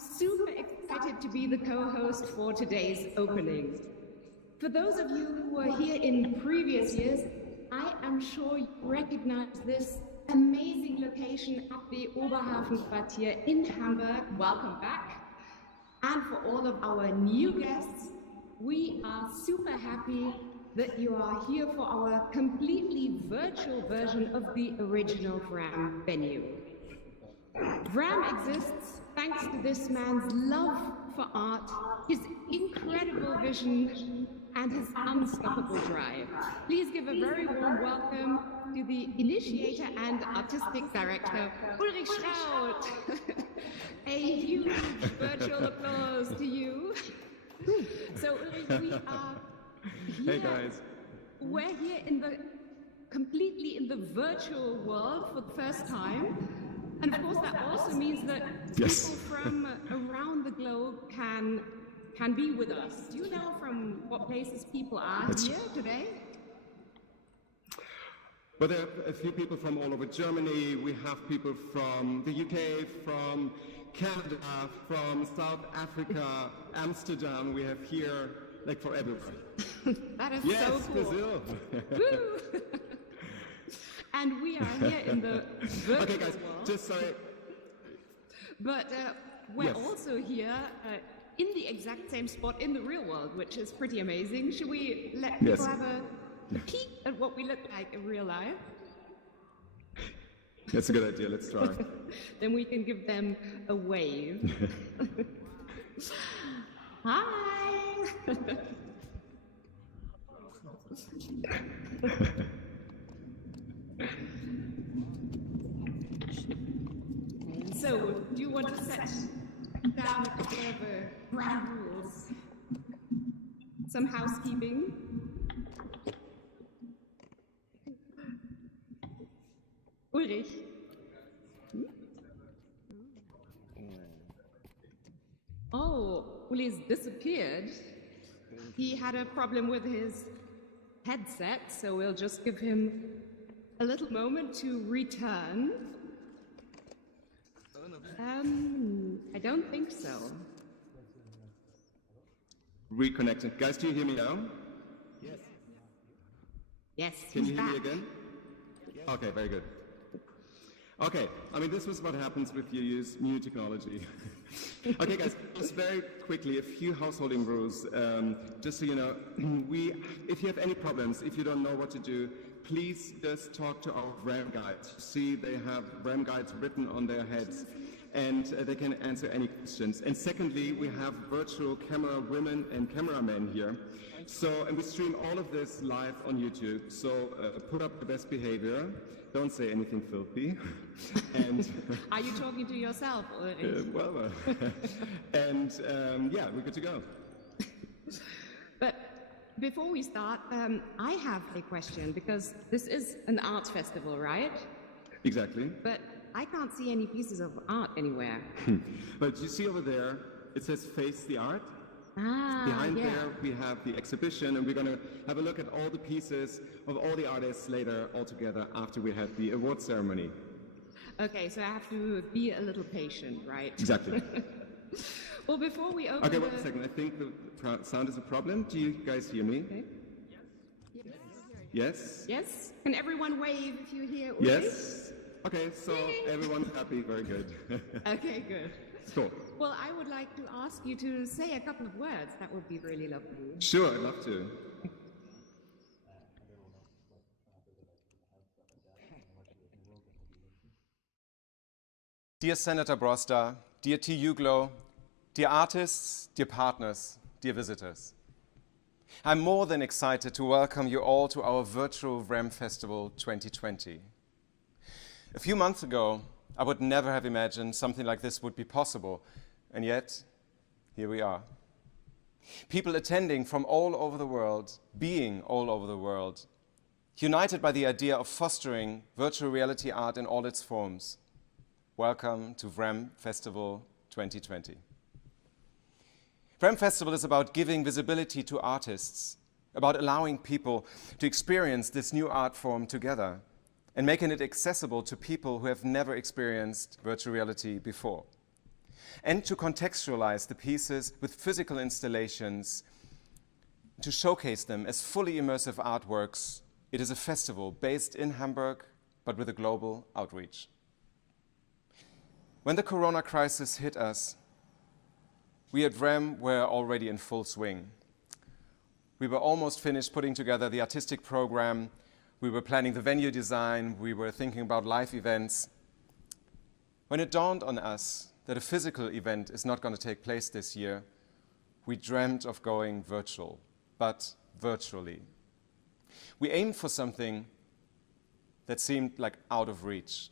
super excited to be the co-host for today's opening. For those of you who were here in previous years, I am sure you recognize this amazing location at the Oberhafenquartier in Hamburg. Welcome back. And for all of our new guests, we are super happy that you are here for our completely virtual version of the original VRHAM venue. VRHAM exists thanks to this man's love for art, his incredible vision, and his unstoppable drive. Please give a very warm welcome to the initiator and artistic director, Ulrich Schrauth. A huge virtual applause to you. So Ulrich, we are here. Hey guys. We're here completely in the virtual world for the first time. And of course that also means that people from around the globe can be with us. Do you know from what places people are here today? Well, there are a few people from all over Germany. We have people from the UK, from Canada, from South Africa, Amsterdam. We have here, like, for everywhere. That is so cool. Brazil. Woo! And we are here in the virtual Okay, guys, world. just sorry. But we're also here in the exact same spot in the real world, which is pretty amazing. Should we let people have a peek at what we look like in real life? That's a good idea. Let's try. Then we can give them a wave. Hi! So, do you want to set down a couple of ground rules? Some housekeeping? Ulrich? Oh, Uli's disappeared. He had a problem with his headset, so we'll just give him a little moment to return. I don't think so. Reconnecting. Guys, do you hear me now? Yes. Yes, Can he's you hear back. me again? Yes. Okay, very good. Okay, I mean, this was what happens if you use new technology. Okay, guys, just very quickly, a few householding rules. Just so you know, if you have any problems, if you don't know what to do, please just talk to our VRHAM guides. See, they have VRHAM guides written on their heads, and they can answer any questions. And secondly, we have virtual camera women and cameramen here. So, and we stream all of this live on YouTube. So put up the best behavior. Don't say anything filthy. And Are you talking to yourself, Ulrich? and yeah, we're good to go. But before we start, I have a question, because this is an arts festival, right? Exactly. But I can't see any pieces of art anywhere. But you see over there, it says Face the Art. Ah, Behind yeah. there, we have the exhibition, and we're going to have a look at all the pieces of all the artists later, all together, after we have the award ceremony. Okay, so I have to be a little patient, right? Exactly. Well, before we open Okay, wait a second. I think the sound is a problem. Do you guys hear me? Okay. Yes? Yes? Can everyone wave if you hear Ulrich? Yes? Okay, so everyone's happy. Very good. Okay, good. Cool. Well, I would like to ask you to say a couple of words. That would be really lovely. Sure, I'd love to. Dear Senator Brosda, dear Tea Uglow, dear artists, dear partners, dear visitors. I'm more than excited to welcome you all to our virtual VRHAM Festival 2020. A few months ago, I would never have imagined something like this would be possible, and yet, here we are. People attending from all over the world, being all over the world, united by the idea of fostering virtual reality art in all its forms. Welcome to VRHAM Festival 2020. VRHAM Festival is about giving visibility to artists, about allowing people to experience this new art form together, and making it accessible to people who have never experienced virtual reality before. and to contextualize the pieces with physical installations, to showcase them as fully immersive artworks. It is a festival based in Hamburg, but with a global outreach. When the corona crisis hit us, we at VRHAM were already in full swing. We were almost finished putting together the artistic program. We were planning the venue design. We were thinking about live events. When it dawned on us that a physical event is not going to take place this year, we dreamt of going virtual, but virtually. We aimed for something that seemed like out of reach.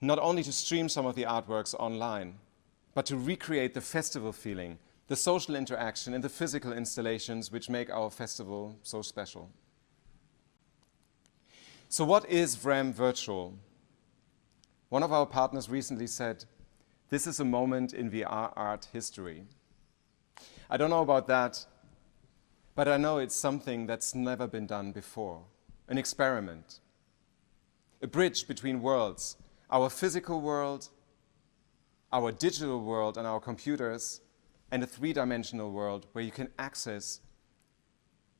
Not only to stream some of the artworks online, but to recreate the festival feeling, the social interaction, and the physical installations which make our festival so special. So what is VRHAM Virtual? One of our partners recently said, "This is a moment in VR art history." I don't know about that, but I know it's something that's never been done before. An experiment, a bridge between worlds, our physical world, our digital world on our computers, and a three-dimensional world where you can access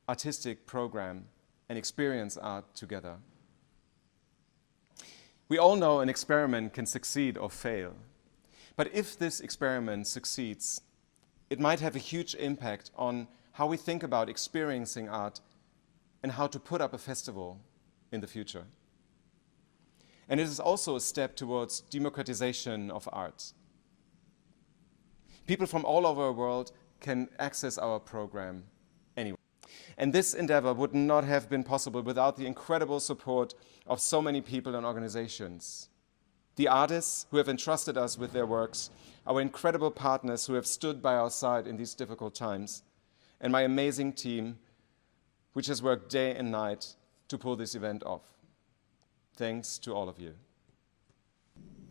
artistic program and experience art together. We all know an experiment can succeed or fail, but if this experiment succeeds, it might have a huge impact on how we think about experiencing art and how to put up a festival in the future. And it is also a step towards democratization of art. People from all over the world can access our program anywhere. And this endeavor would not have been possible without the incredible support of so many people and organizations. The artists who have entrusted us with their works, our incredible partners who have stood by our side in these difficult times, and my amazing team, which has worked day and night to pull this event off. Thanks to all of you.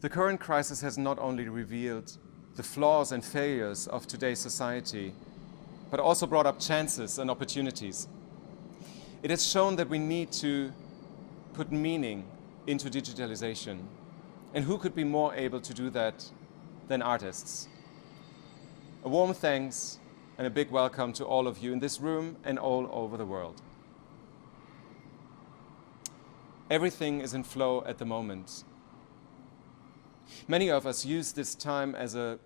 The current crisis has not only revealed the flaws and failures of today's society, but also brought up chances and opportunities. It has shown that we need to put meaning into digitalization. And who could be more able to do that than artists? A warm thanks and a big welcome to all of you in this room and all over the world. Everything is in flow at the moment. Many of us use this time as a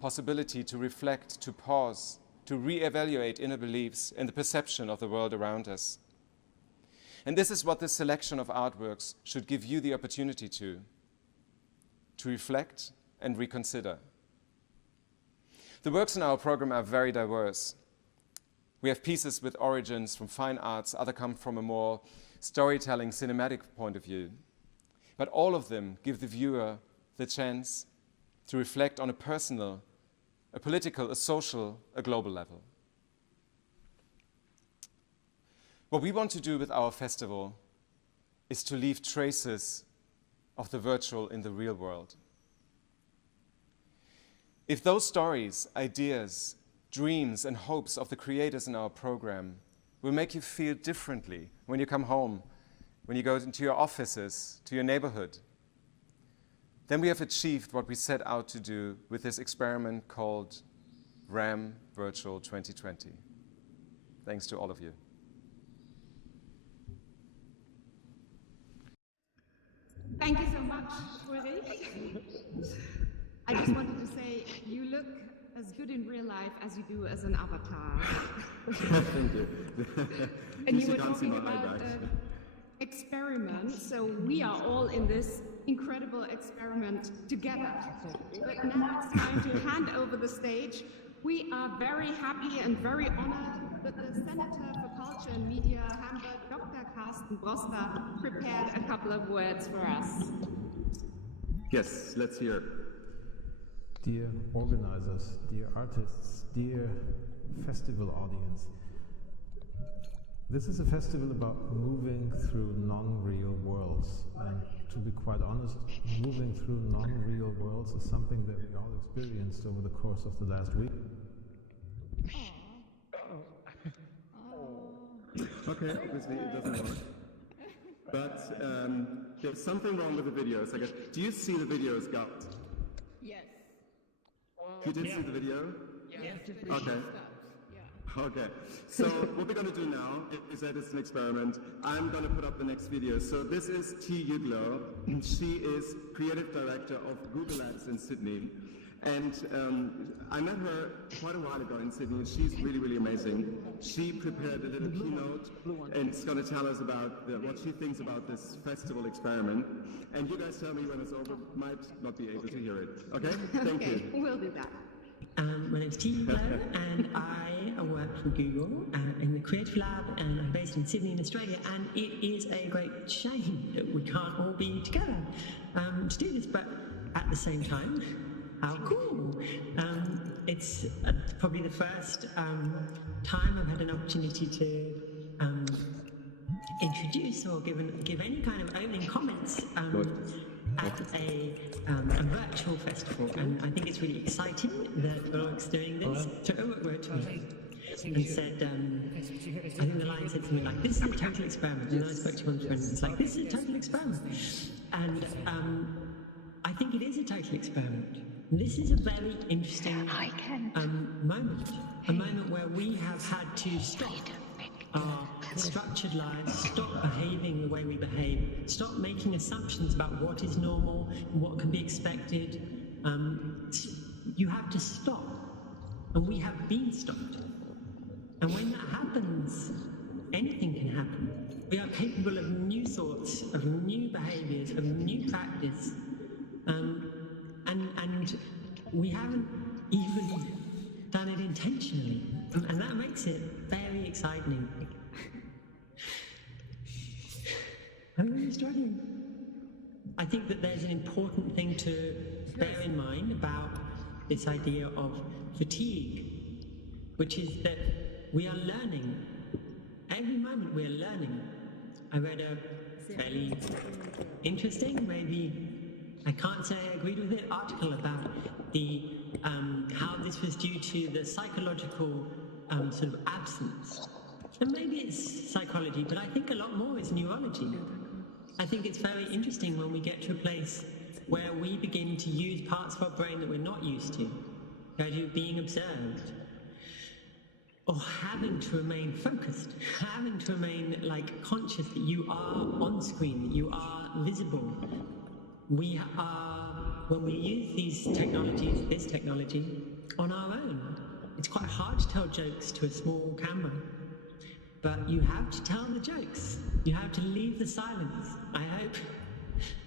possibility to reflect, to pause, to re-evaluate inner beliefs and the perception of the world around us. And this is what this selection of artworks should give you the opportunity to reflect and reconsider. The works in our program are very diverse. We have pieces with origins from fine arts, others come from a more storytelling, cinematic point of view. But all of them give the viewer the chance to reflect on a personal, a political, a social, a global level. What we want to do with our festival is to leave traces of the virtual in the real world. If those stories, ideas, dreams, and hopes of the creators in our program will make you feel differently when you come home, when you go into your offices, to your neighborhood, then we have achieved what we set out to do with this experiment called VRHAM Virtual 2020. Thanks to all of you. Thank you so much, Ulrich. I just wanted to say, you look as good in real life as you do as an avatar. Thank you. And you were talking about experiment, so we are all in this incredible experiment together. But now it's time to hand over the stage. We are very happy and very honored that the Senator for Culture and Media, Hamburg, Dr. Carsten Brosda, prepared a couple of words for us. Yes, let's hear. Dear organizers, dear artists, dear festival audience, this is a festival about moving through non-real worlds. And to be quite honest, moving through non-real worlds is something that we all experienced over the course of the last week. Okay, obviously it doesn't work. But there's something wrong with the videos, I guess. Do you see the videos, Gerd? Yes. You did see the video? Yes. Okay. Okay, so what we're going to do now is that it's an experiment. I'm going to put up the next video. So this is Tea Uglow. She is creative director of Google Labs in Sydney. And I met her quite a while ago in Sydney, and she's really, really amazing. She prepared a little keynote, and it's going to tell us about what she thinks about this festival experiment. And you guys tell me when it's over. Might not be able to hear it. Okay? Thank you. We'll do that. My name's Tea Uglow, and I work for Google in the Creative Lab, and I'm based in Sydney in Australia, and it is a great shame that we can't all be together to do this, but at the same time, how cool. It's probably the first time I've had an opportunity to introduce or give any kind of opening comments at a virtual festival, and I think it's really exciting that Ulrich's doing this. So Ulrich wrote to me and said, I think the line said something like, "This is a total experiment," and then I spoke to one friend and it's like, "This is a total experiment," and I think it is a total experiment. This is a very interesting moment, a moment where we have had to stop our structured lives, stop behaving the way we behave, stop making assumptions about what is normal and what can be expected. You have to stop, and we have been stopped. And when that happens, anything can happen. We are capable of new thoughts, of new behaviors, of new practice, and we haven't even done it intentionally, and that makes it very exciting. I'm really struggling. I think that there's an important thing to bear in mind about this idea of fatigue, which is that we are learning. Every moment we are learning. I read a fairly interesting, maybe I can't say I agreed with it, article about the how this was due to the psychological sort of absence. And maybe it's psychology, but I think a lot more is neurology. I think it's very interesting when we get to a place where we begin to use parts of our brain that we're not used to. The idea of being observed, or having to remain focused, having to remain conscious that you are on screen, that you are visible. We are, when we use these technologies, this technology, on our own. It's quite hard to tell jokes to a small camera, but you have to tell the jokes. You have to leave the silence, I hope.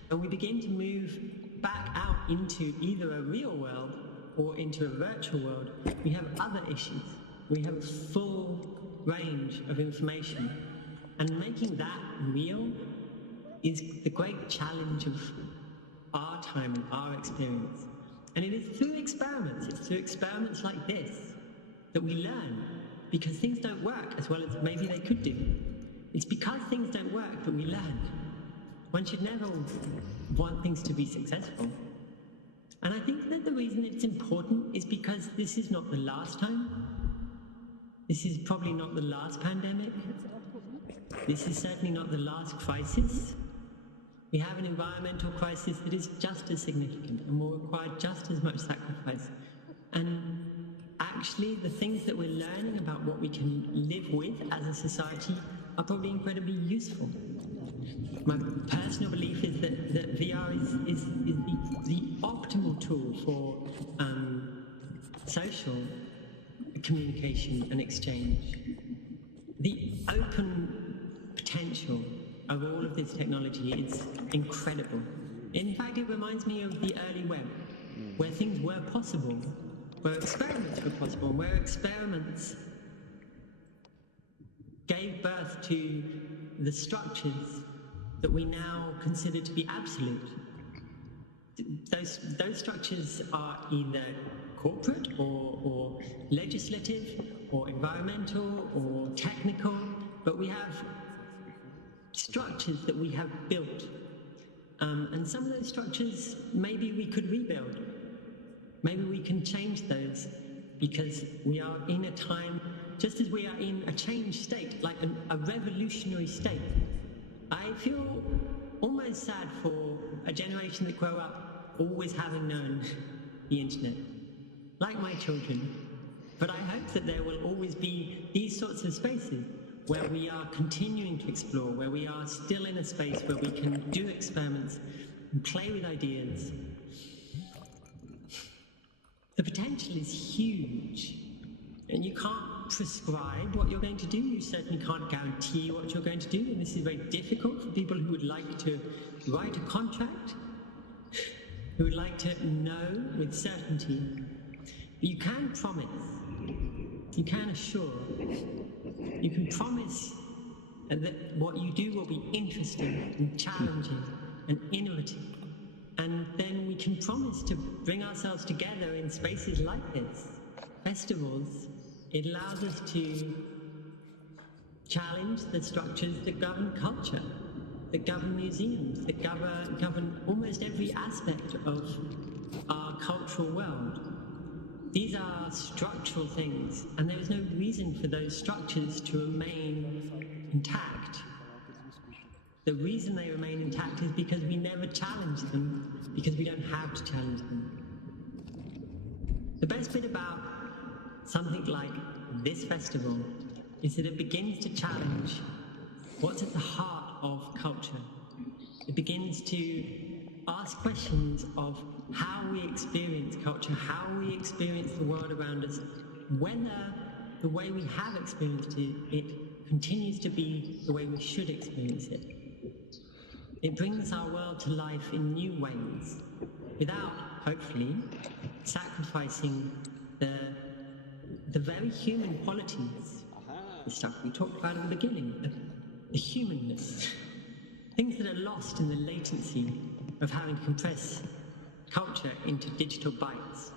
And we begin to move back out into either a real world or into a virtual world. We have other issues. We have a full range of information. And making that real is the great challenge of our time and our experience. And it is through experiments, it's through experiments like this that we learn, because things don't work as well as maybe they could do. It's because things don't work that we learn. One should never want things to be successful. And I think that the reason it's important is because this is not the last time. This is probably not the last pandemic. This is certainly not the last crisis. We have an environmental crisis that is just as significant and will require just as much sacrifice. And actually, the things that we're learning about what we can live with as a society are probably incredibly useful. My personal belief is that VR is the optimal tool for social communication and exchange. The open potential of all of this technology is incredible. In fact, it reminds me of the early web, where things were possible, where experiments were possible, where experiments gave birth to the structures that we now consider to be absolute. Those structures are either corporate or legislative or environmental or technical, but we have structures that we have built. And some of those structures, maybe we could rebuild. Maybe we can change those, because we are in a time, just as we are in a changed state, like a revolutionary state. I feel almost sad for a generation that grew up always having known the internet. like my children. But I hope that there will always be these sorts of spaces where we are continuing to explore, where we are still in a space where we can do experiments and play with ideas. The potential is huge, and you can't prescribe what you're going to do. You certainly can't guarantee what you're going to do, and this is very difficult for people who would like to write a contract, who would like to know with certainty. But you can promise, you can assure, you can promise that what you do will be interesting and challenging and innovative. And then we can promise to bring ourselves together in spaces like this, festivals. It allows us to challenge the structures that govern culture, that govern museums, that govern almost every aspect of our cultural world. These are structural things, and there is no reason for those structures to remain intact. The reason they remain intact is because we never challenge them, because we don't have to challenge them. The best bit about something like this festival is that it begins to challenge what's at the heart of culture. It begins to ask questions of how we experience culture, how we experience the world around us, whether the way we have experienced it continues to be the way we should experience it. It brings our world to life in new ways, without, hopefully, sacrificing the very human qualities, the stuff we talked about at the beginning, the humanness, things that are lost in the latency of having to compress culture into digital bytes.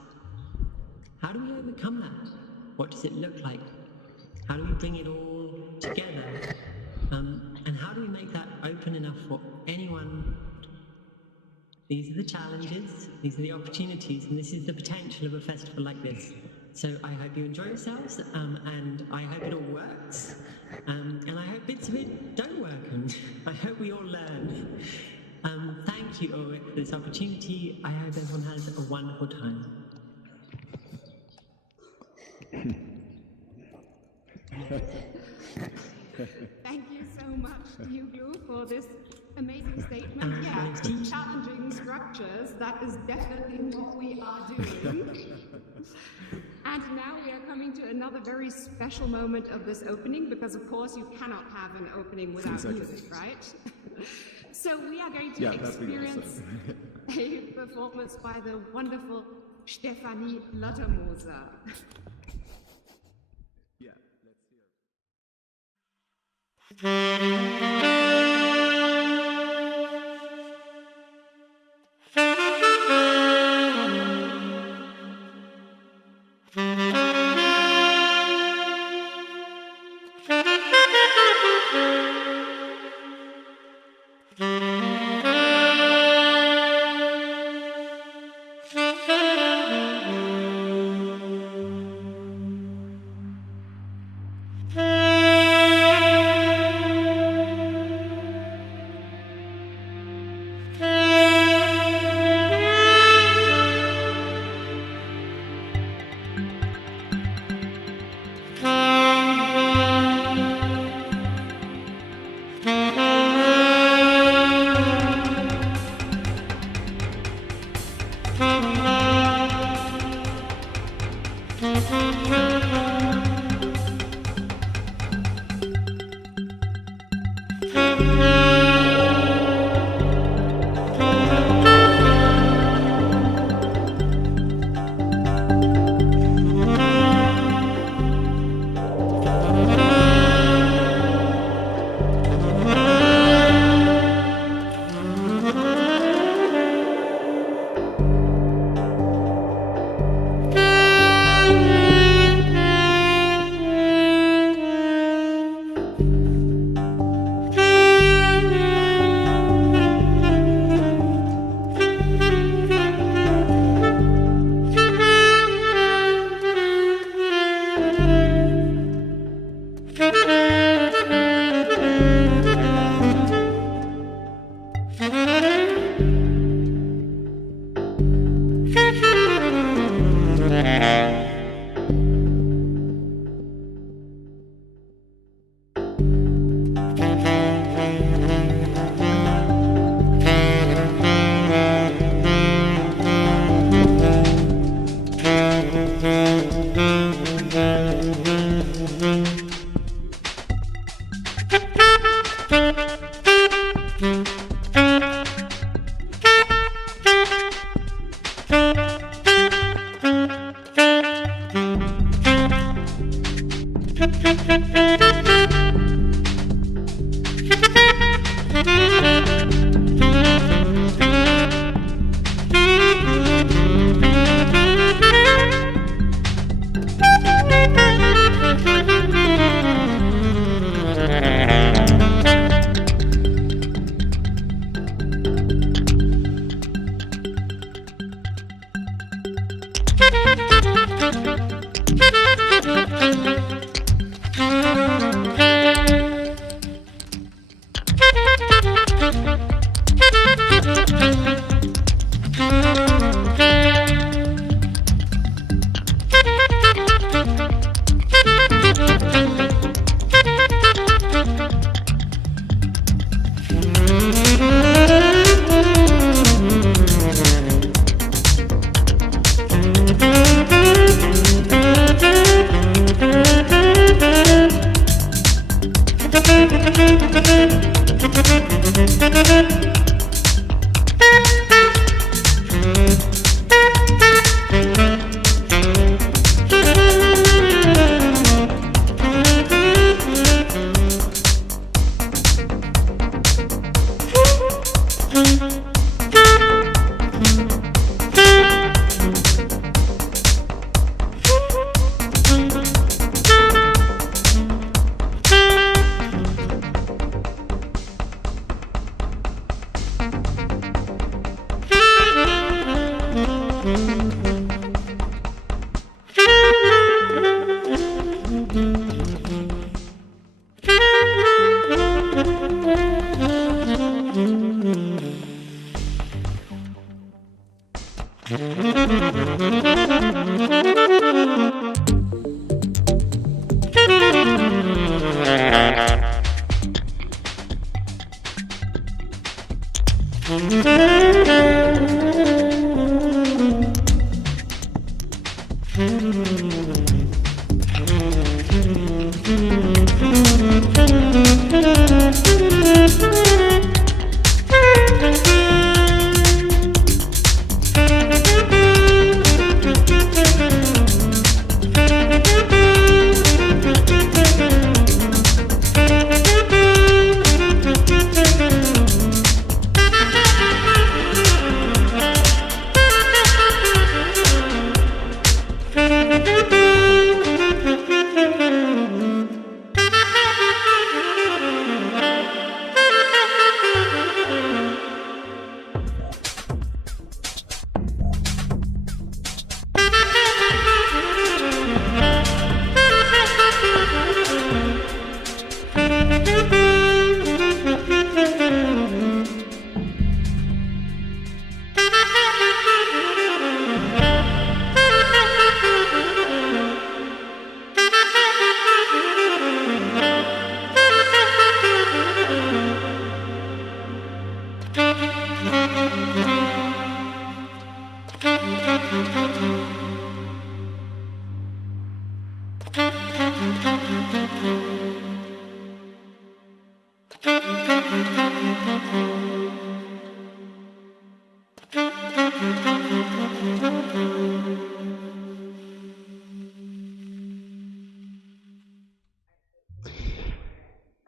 How do we overcome that? What does it look like? How do we bring it all together? And how do we make that open enough for anyone? These are the challenges, these are the opportunities, and this is the potential of a festival like this. So I hope you enjoy yourselves, and I hope it all works, and I hope bits of it don't work, and I hope we all learn. Thank you, Ulrich, for this opportunity. I hope everyone has a wonderful time. Thank you so much, Tea Uglow, for this amazing statement. Yeah, challenging structures, that is definitely what we are doing. And now we are coming to another very special moment of this opening, because of course you cannot have an opening without music, right? So we are going to experience a performance by the wonderful Stefanie Lottermoser. Yeah, let's hear it.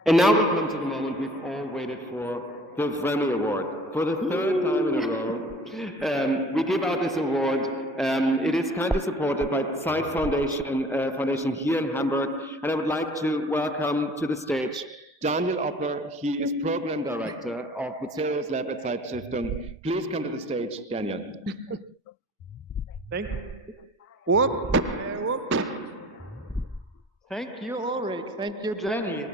And now we come to the moment we've all waited for, the VRHAMMY Award. For the third time in a row, we give out this award. It is kindly supported by ZEIT Foundation here in Hamburg, and I would like to welcome to the stage Daniel Oppler. He is Program Director of Bucerius Lab at ZEIT-Stiftung. Please come to the stage, Daniel. Thank you. Whoop. Whoop. Thank you, Ulrich. Thank you, Jenny.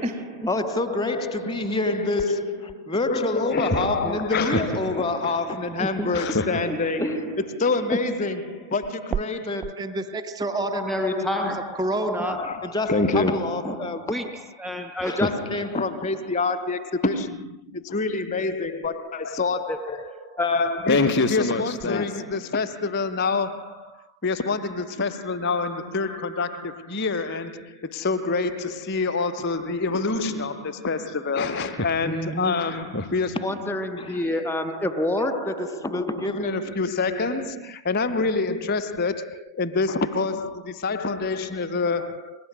Oh, it's so great to be here in this virtual Oberhafen, in the real Oberhafen in Hamburg standing. It's so amazing. what you created in this extraordinary times of Corona in just a couple of weeks. And I just came from Face the Art, the exhibition. It's really amazing what I saw there. Thank you so much. We are sponsoring this festival now. We are sponsoring this festival now in the third consecutive year, and it's so great to see also the evolution of this festival. And we are sponsoring the award that will be given in a few seconds. And I'm really interested in this because the ZEIT Foundation is an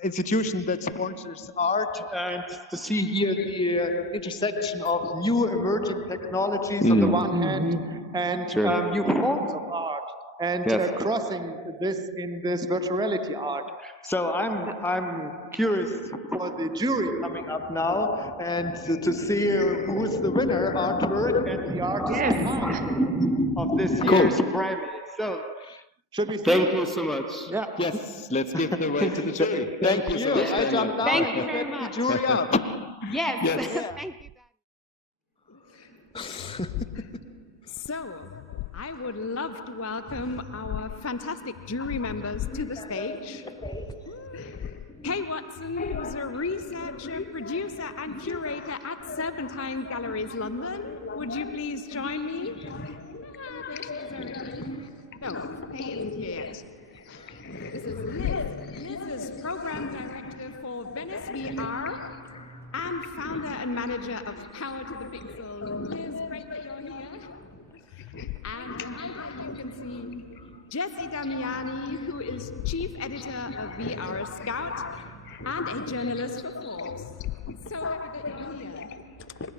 institution that sponsors art, and to see here the intersection of new emerging technologies on the one hand and new forms of art. And crossing this in this virtual reality art. So I'm curious for the jury coming up now and to see who's the winner, artwork and the artist of this year's VRHAMMY. So should we Thank you so much. Yeah. Yes, let's give the way to the jury. Thank you so much. I jump down Thank you and very get much. the jury up. Yes, Yes. thank you, Dad. So, I would love to welcome our fantastic jury members to the stage. Kay Watson, who's a researcher, producer and curator at Serpentine Galleries London. Would you please join me? No, Kay isn't here yet. This is Liz. Liz is program director for Venice VR and founder and manager of Power to the Pixel. Liz, great that you're here. And behind you can see Jesse Damiani, who is chief editor of VR Scout and a journalist for Forbes. So happy that you're here.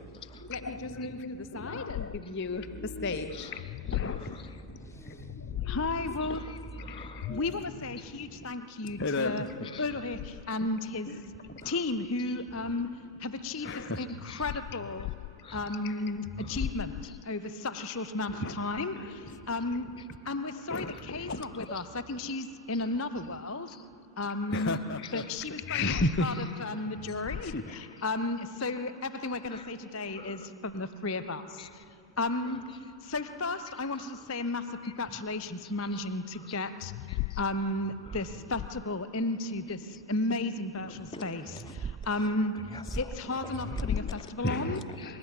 Let me just move to the side and give you the stage. Hi, well, we want to say a huge thank you to Ulrich and his team who have achieved this incredible achievement over such a short amount of time. And we're sorry that Kay's not with us. I think she's in another world. But she was very much part of the jury. So everything we're going to say today is from the three of us. So first, I wanted to say a massive congratulations for managing to get this festival into this amazing virtual space. It's hard enough putting a festival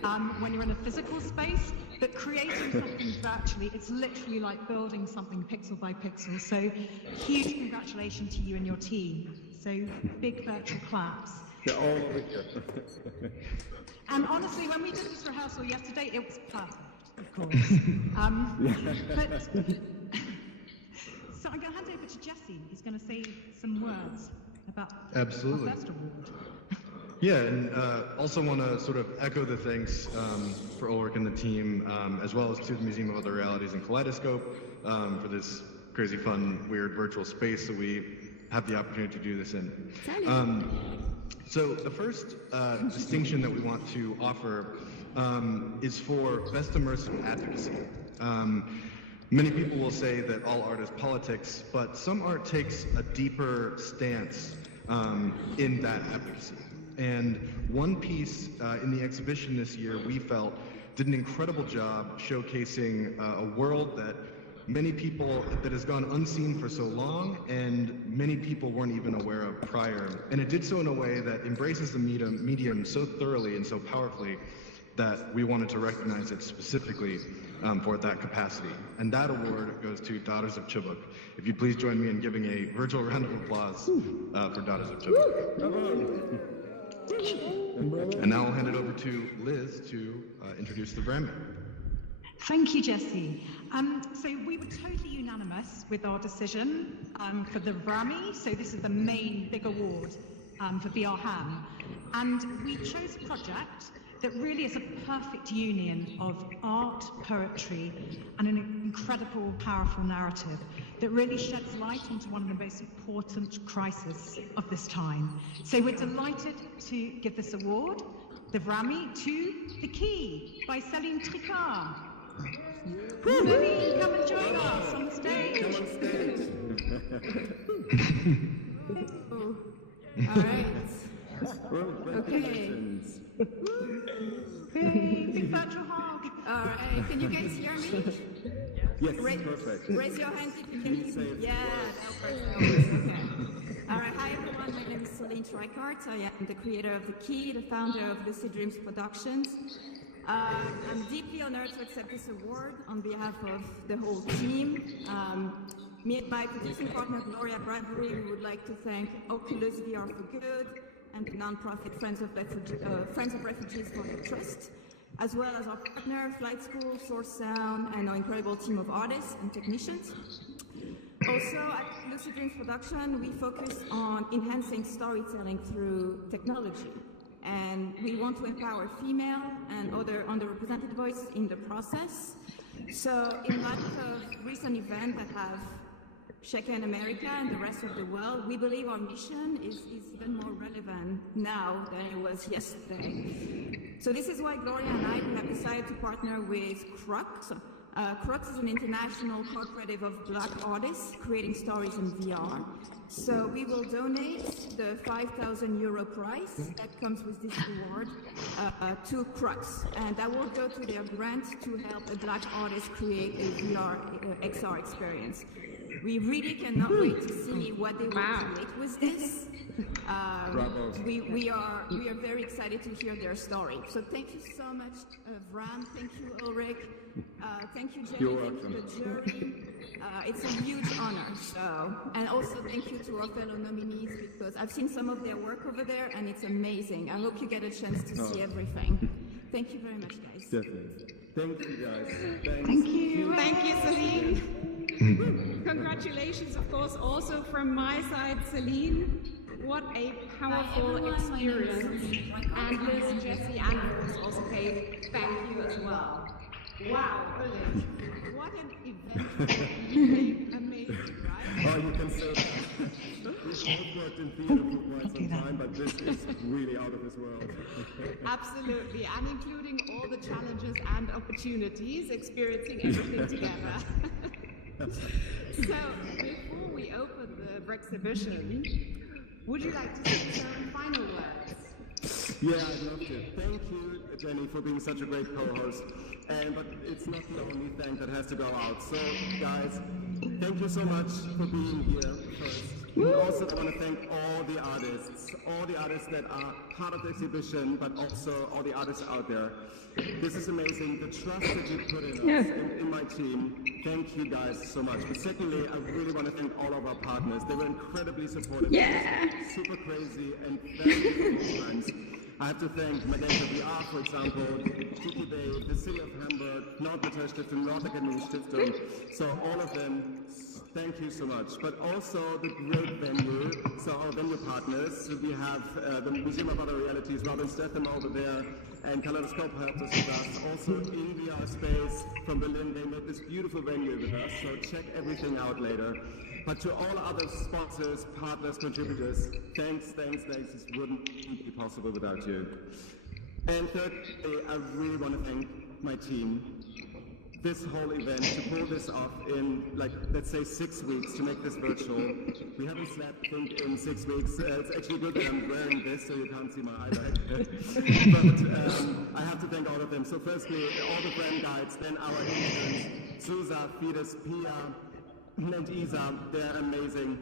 on when you're in a physical space, but creating something virtually, it's literally like building something pixel by pixel. So huge congratulations to you and your team. So big virtual claps. They're all over here. And honestly, when we did this rehearsal yesterday, it was perfect, of course. So I'm going to hand over to Jesse, who's going to say some words about the Best Award. Yeah, and also want to sort of echo the thanks for Ulrich and the team, as well as to the Museum of Other Realities and Kaleidoscope for this crazy fun, weird virtual space that we have the opportunity to do this in. So the first distinction that we want to offer is for best immersive advocacy. Many people will say that all art is politics, but some art takes a deeper stance in that advocacy. And one piece in the exhibition this year we felt did an incredible job showcasing a world that many people, that has gone unseen for so long and many people weren't even aware of prior. And it did so in a way that embraces the medium so thoroughly and so powerfully that we wanted to recognize it specifically for that capacity. And that award goes to Daughters of Chibuk. If you'd please join me in giving a virtual round of applause for Daughters of Chibuk. And now I'll hand it over to Liz to introduce the VRHAMMY. Thank you, Jesse. So we were totally unanimous with our decision for the VRHAMMY. So this is the main big award for VRHAM. And we chose a project that really is a perfect union of art, poetry, and an incredible, powerful narrative that really sheds light onto one of the most important crises of this time. So we're delighted to give this award, the VRHAMMY, to The Key by Céline Tricard. Céline, come and join us on stage. All right. Okay. Big virtual hug. All right. Can you guys hear me? Yes, perfect. Raise your hand if you can hear me. Yeah, that works. Okay. All right, hi everyone, my name is Celine Treichart. I am the creator of The Key, the founder of Lucid Dreams Productions. I'm deeply honored to accept this award on behalf of the whole team. Me and my producing partner, Gloria Bradbury, we would like to thank Oculus VR for Good and the non-profit Friends of Refugees for their trust, as well as our partner, Flight School, Source Sound, and our incredible team of artists and technicians. Also, at Lucid Dreams Production, we focus on enhancing storytelling through technology. And we want to empower female and other underrepresented voices in the process. So in light of recent events that have shaken America and the rest of the world, we believe our mission is even more relevant now than it was yesterday. So this is why Gloria and I have decided to partner with Crux. Crux is an international cooperative of Black artists creating stories in VR. So we will donate the €5,000 prize that comes with this award to Crux, and that will go to their grant to help a Black artist create a VR XR experience. We really cannot wait to see what they will create with this. We are very excited to hear their story. So thank you so much, VRHAM. Thank you, Ulrich. Thank you, Jenny. Thank you, the jury. It's a huge honor. So, and also thank you to our fellow nominees, because I've seen some of their work over there, and it's amazing. I hope you get a chance to see everything. Thank you very much, guys. Definitely. Thank you, guys. Thanks. Thank you. Thank you, Celine. Congratulations, of course, also from my side, Celine. What a powerful experience. And Liz, Jesse, and of course also Kate, thank you as well. Wow, Ulrich, what an eventful evening. Amazing, right? Oh, you can say that. We've both worked in theater for quite some time, but this is really out of this world. Absolutely, and including all the challenges and opportunities, experiencing everything together. So, before we open the exhibition, would you like to say some final words? Yeah, I'd love to. Thank you, Jenny, for being such a great co-host. But it's not the only thank that has to go out. So, guys, thank you so much for being here first. We also want to thank all the artists that are part of the exhibition, but also all the artists out there. This is amazing, the trust that you put in us and in my team. Thank you guys so much. But secondly, I really want to thank all of our partners. They were incredibly supportive. Super crazy and very difficult times. I have to thank Magenta VR, for example, Tiki Bay, the City of Hamburg, Nordmittel-Stiftung, Nordakademie-Stiftung. So all of them, thank you so much. But also the great venue, so our venue partners. We have the Museum of Other Realities, Robin Stetham over there, and Kaleidoscope helped us with us. Also in VR Space from Berlin, they made this beautiful venue with us, so check everything out later. But to all other sponsors, partners, contributors, thanks. This wouldn't be possible without you. And thirdly, I really want to thank my team. This whole event, to pull this off in, like, let's say 6 weeks, to make this virtual. We haven't slept, I think, in 6 weeks. It's actually good that I'm wearing this so you can't see my eyebag. But I have to thank all of them. So firstly, all the brand guides, then our interns, Susa, Fides, Pia, and Isa, they're amazing.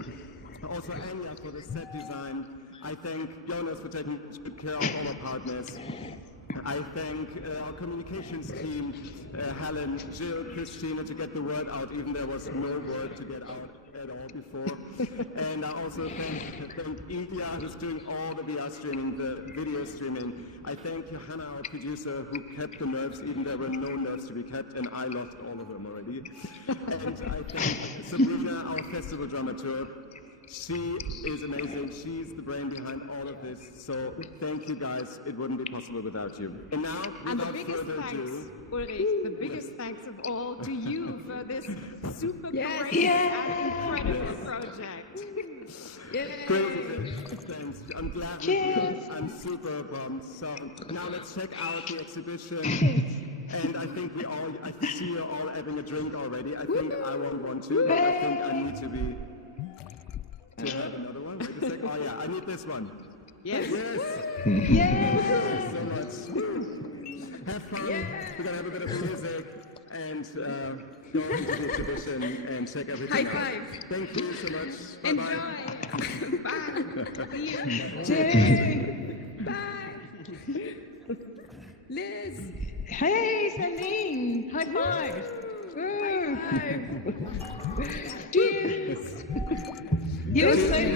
Also Anya for the set design. I thank Jonas for taking good care of all our partners. I thank our communications team, Helen, Jill, Christina, to get the word out, even there was no word to get out at all before. And I also thank India, who's doing all the VR streaming, the video streaming. I thank Johanna, our producer, who kept the nerves, even there were no nerves to be kept, and I lost all of them already. And I thank Sabrina, our festival dramaturg. She is amazing. She's the brain behind all of this. So thank you guys. It wouldn't be possible without you. And now, without further ado, Ulrich, the biggest thanks of all to you for this super great and incredible project. Crazy. Thanks. I'm glad you're here. I'm super bummed. So now let's check out the exhibition. And I think I see you all having a drink already. I think I won't want to, but I think I need to have another one. Wait a sec. Oh yeah, I need this one. Yes. Thank you so much. Have fun. We're gonna have a bit of music and go into the exhibition and check everything out. High five. Thank you so much. Enjoy. Bye. See you. Jay. Bye. Liz. Hey, Celine. High five. High five. Cheers. You were so nice.